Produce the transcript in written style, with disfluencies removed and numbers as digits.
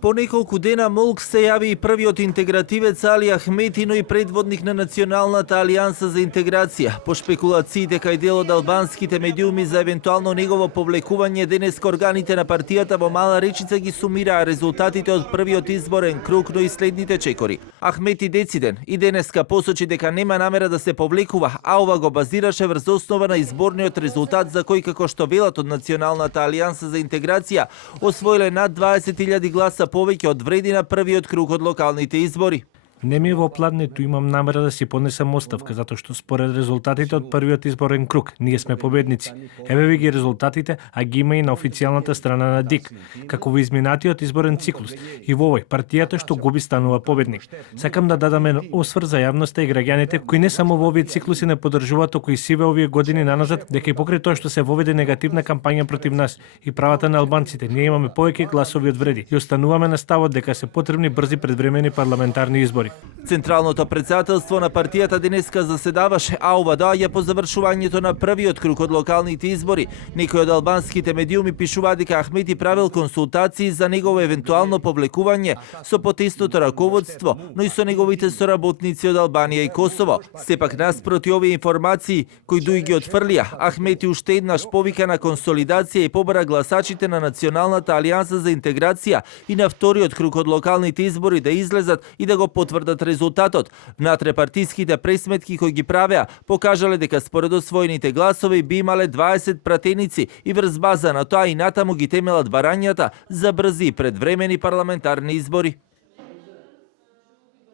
По неколку дена молк се јави и првиот интегративец Али Ахмети, но и предводник на Националната алијанса за интеграција. По шпекулациите кај дел од албанските медиуми за евентуално негово повлекување, денеска органите на партијата во Мала Речица ги сумираа резултатите од првиот изборен круг, но и следните чекори. Ахмети дециден и денеска посочи дека нема намера да се повлекува, а ова го базираше врз основа на изборниот резултат за кој, како што велат од Националната алијанса за интеграција, освоиле над 20.000 гласа повеќе од вреди на првиот круг од локалните избори. Не ми е во план, ниту имам намера да си поднесам оставка, затоа што според резултатите од првиот изборен круг, ние сме победници. Еве ви ги резултатите, а ги има и на официјалната страна на ДИК, како во изминатиот изборен циклус. И во овој, партијата што губи станува победник. Сакам да дадам еден осврт за јавноста и граѓаните кои не само во овие циклуси не поддржуваат, туку и сиве овие години наназад, дека и покрај тоа што се воведе негативна кампања против нас и правата на албанците, ние имаме повеќе гласови од вреди и остануваме на ставот дека се потребни брзи предвремени парламентарни избори. Централното претседателство на партијата денеска заседаваше, а ова доаѓа по завршувањето на првиот круг од локалните избори. Некои од албанските медиуми пишуваат дека Ахмети правил консултации за негово евентуално повлекување со потесното раководство, но и со неговите соработници од Албанија и Косово. Сепак наспроти овие информации кои Дуи ги отфрлија, Ахмети уште еднаш повика на консолидација и побара гласачите на Националната алијанса за интеграција и на вториот круг од локалните избори да излезат и да го потврдат резултатот. Внатре партиските пресметки кои ги правеа покажале дека според освоените гласови би имале 20 пратеници и врз база на тоа и натаму ги темелат барањата за брзи предвремени парламентарни избори.